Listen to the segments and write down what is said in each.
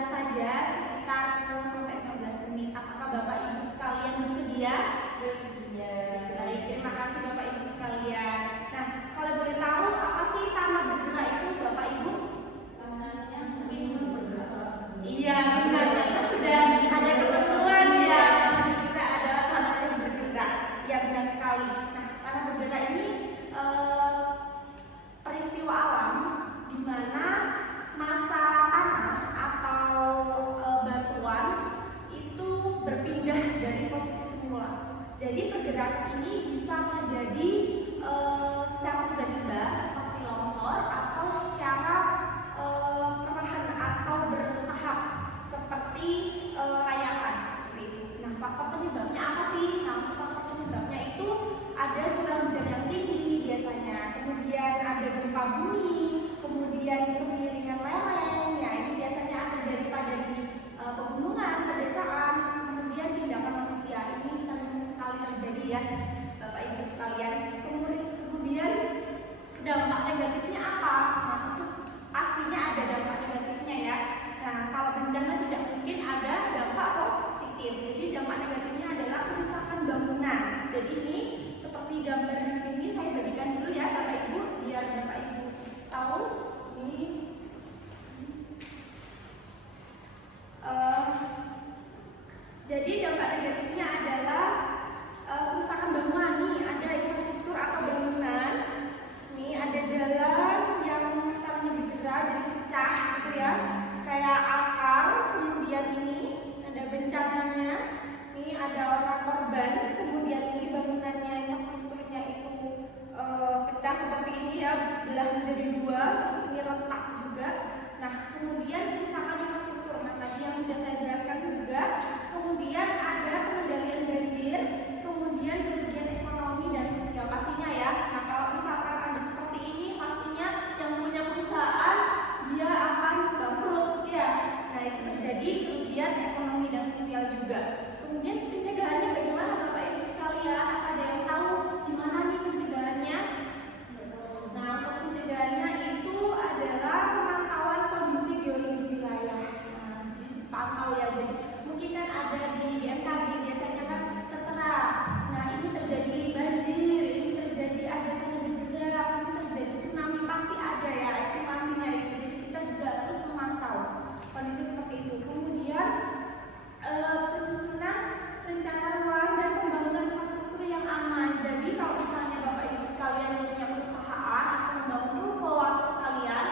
belajar saja sekitar 10-15 menit. Apakah Bapak Ibu sekalian bersedia? Bersedia. Baik, terima kasih Bapak Ibu sekalian. Nah, kalau boleh tahu apa sih tanah bergerak itu Bapak Ibu? Tanahnya mungkin bergerak. Iya, benar. Kita sudah ada ketentuan ya. Kita adalah tanah yang bergerak. Ya, benar sekali. Nah, tanah bergerak ini peristiwa alam di mana massa tanah atau batuan itu berpindah dari posisi semula. Jadi pergerakan ini bisa terjadi secara tiba-tiba seperti longsor atau secara perlahan atau bertahap seperti rayakan seperti itu. Nah, faktor penyebabnya apa sih? Nah, faktor penyebabnya itu ada curah hujan yang tinggi biasanya, kemudian ada gempa bumi, kemudian kemiringan lereng. Ya, ini biasanya terjadi pada di pegunungan, pedesaan, kemudian tindakan manusia. Ini sering kali terjadi ya, Bapak Ibu sekalian. Kemudian dampak negatifnya apa? Nah, itu pastinya ada dampak negatifnya ya. Nah, kalau bencana tidak mungkin ada dampak positif. Jadi dampak negatifnya adalah kerusakan bangunan. Jadi ini seperti gambar di sini, saya bagikan dulu ya Bapak Ibu biar Bapak Ibu tahu. Ini jadi dampak negatifnya adalah kerusakan bangunan. Nih ada infrastruktur atau bangunan. Nih ada jalan yang tanahnya bergerak jadi pecah gitu ya, kayak akar. Kemudian ini ada bencananya. Ini ada orang korban. Kemudian ini bangunannya, infrastrukturnya itu pecah seperti ini ya, belah menjadi dua. Terus ini retak juga. Nah, kemudian kerusakan infrastruktur. Nah, tadi yang sudah saya jelaskan juga. Kemudian ada pengendalian banjir, kemudian kerugian ekonomi dan sosial pastinya ya. Nah, kalau misalkan ada seperti ini, pastinya yang punya perusahaan dia akan bangkrut ya. Nah, itu terjadi kerugian ekonomi dan sosial juga. Kemudian pencegahannya bagaimana Bapak Ibu sekalian? Ada yang tahu gimana nih pencegahannya? Nah, untuk pencegahannya itu adalah pemantauan kondisi geologi wilayah. Nah, dipantau ya. Jadi mungkin kan ada di BMKG biasanya kan tertera. Nah, ini terjadi banjir, ini terjadi ada tanah bergerak, ini terjadi tsunami, pasti ada ya estimasinya itu. Jadi kita juga harus memantau kondisi seperti itu. Kemudian penyusunan rencana ruang dan pembangunan infrastruktur yang aman. Jadi kalau misalnya Bapak Ibu sekalian yang punya perusahaan atau membangun ruko atau sekalian,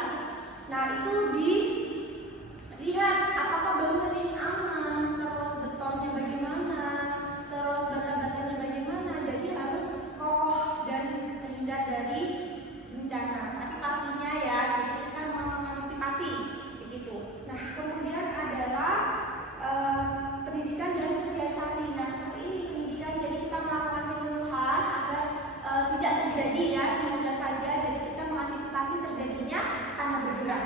nah itu dilihat apakah bangunan ini aman, terus betonnya bagaimana, terus bata-batanya bagaimana. Jadi harus kokoh dan terhindar dari bencana. Tapi pastinya ya, jadi kita mengantisipasi begitu. Nah, kemudian adalah pendidikan dan sosialisasi. Nah, seperti ini pendidikan, jadi kita melakukan penyuluhan agar tidak terjadi ya, semoga saja. Jadi kita mengantisipasi terjadinya tanah bergerak.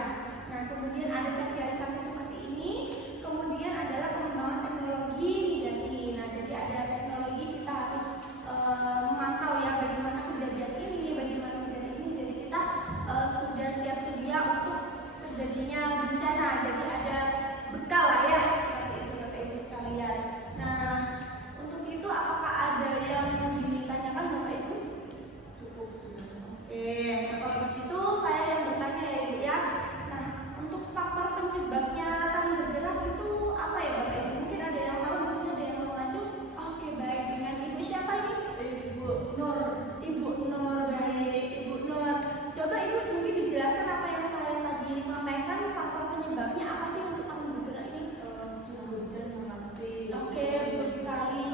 Nah, kemudian ada sosialisasi seperti ini. Kemudian adalah pengembangan teknologi mitigasi. Nah, jadi ada teknologi, kita harus memantau ya bagaimana kejadian ini, bagaimana kejadian ini. Jadi kita sudah siap sedia untuk terjadinya bencana. Jadi ada bekal lah ya. Ibu sekalian. Nah, untuk itu apakah ada yang ditanyakan Bapak Ibu? Cukup. Oke, kalau begitu saya yang bertanya ya Ibu ya. Nah, untuk faktor penyebabnya tanah bergerak itu apa ya Bapak Ibu? Mungkin ada yang tahu, di sini ada yang mau lanjut. Oke, baik. Dengan Ibu siapa ini? Ibu Nur. Ibu Nur, baik. Ibu Nur. Coba Ibu mungkin dijelaskan apa yang saya tadi sampaikan, faktor penyebabnya apa sih untuk tanah bergerak ini? curah hujan pasti. Oke, betul sekali.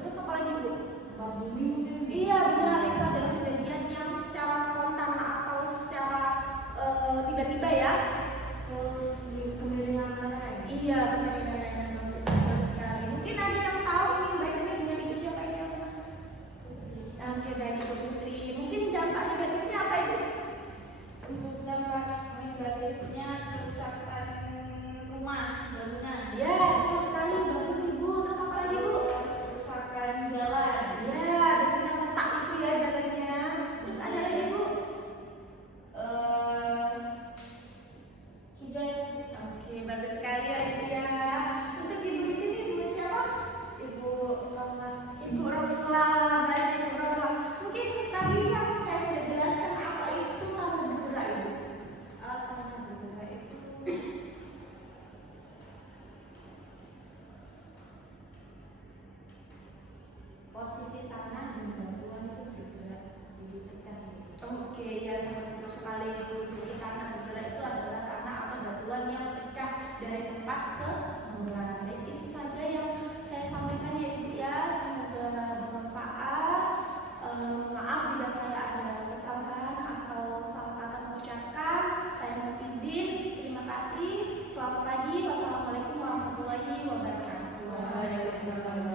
Terus apa lagi Bu? Gempa bumi mungkin. Iya benar, itu adalah kejadian yang secara spontan atau secara tiba-tiba ya. Terus kemiringan lereng. Iya, kemiringan lereng, betul sekali. Mungkin ada yang tahu nih Mbak ini dengan Ibu siapa ini? Oke, baik Ibu Putri. Mungkin dampak negatifnya apa Ibu? Untuk dampak negatifnya kerusakan rumah, bangunan. Ya, betul sekali, bagus Ibu. Terus apa lagi Bu? Kerusakan jalan. Ya, biasanya retak itu ya jalannya. Terus ada lagi Bu? Sudah. Oke, bagus Selamat pagi. Wassalamualaikum warahmatullahi wabarakatuh. Waalaikumsalam.